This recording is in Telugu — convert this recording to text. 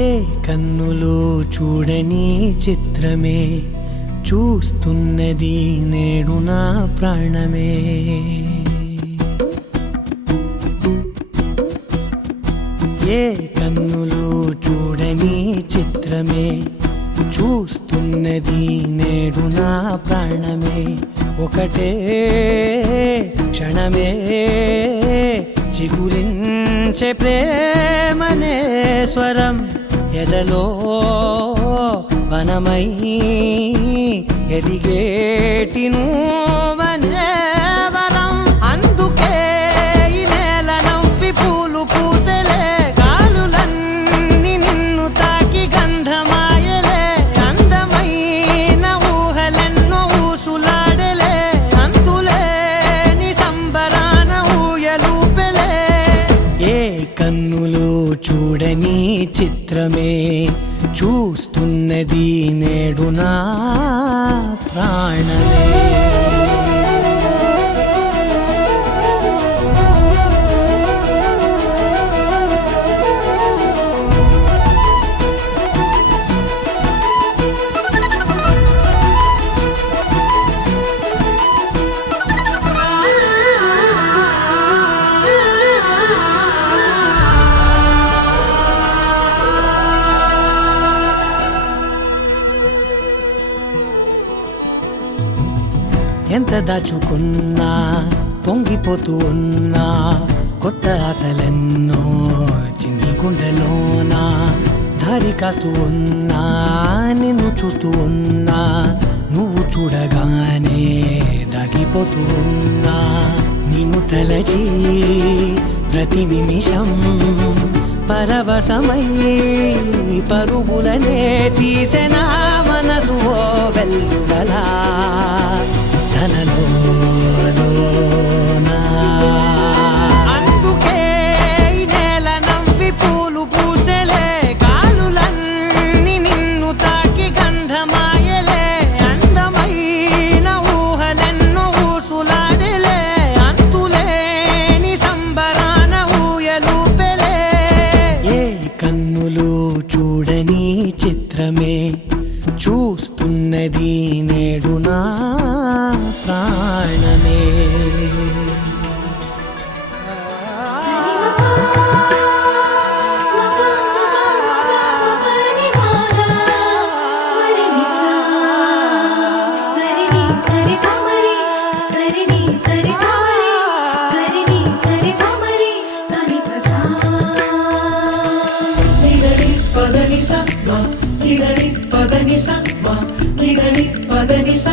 ఏ కన్నులో చూడని చిత్రమే చూస్తున్నది నేడు నా ప్రాణమే. ఏ కన్నులో చూడని చిత్రమే చూస్తున్నది నేడు నా ప్రాణమే. ఒకటే క్షణమే చిగురించే ప్రేమనే స్వరం ఎదలో వనమై ఎదిగేటి నువ్వనే వరం. అందుకే ఈ నేల నవ్వి పూలు పూసలే, గాలులన్నీ నిన్ను తాకి గంధమాయలే. అందమైన ఊహలెన్నో ఊసులాడలే, అంతులేని సంబరాన ఊయలూపెలే. ఏ కన్నులో చూడని చిత్రమే చూస్తున్నది నేడు నా ప్రాణమే. ఎంత దాచుకున్నా పొంగిపోతూ ఉన్నా, కొత్త ఆశలెన్నో చిన్ని గుండెలోనా. దారి కాస్తూ ఉన్నా, నిన్ను చూస్తూ ఉన్నా, నువ్వు చూడగానే దాగిపోతూ ఉన్నా. నిన్ను తలచి ప్రతి నిమిషం పరవశమై పరుగులనే తీసెనా మనసు ఓ వెల్లువలా. అందుకే ఈ నేల నవ్వి పూలు పూసలే, గాలులన్నీ నిన్ను తాకి గంధమాయలే. అందమైన ఊహలెన్నో ఊసులాడలే, అంతులేని సంబరాన ఊయలూపెలే. ఏ కన్నులు చూడని చిత్రమే చూస్తున్నది నేడు నా ప్రాణమే. పదని స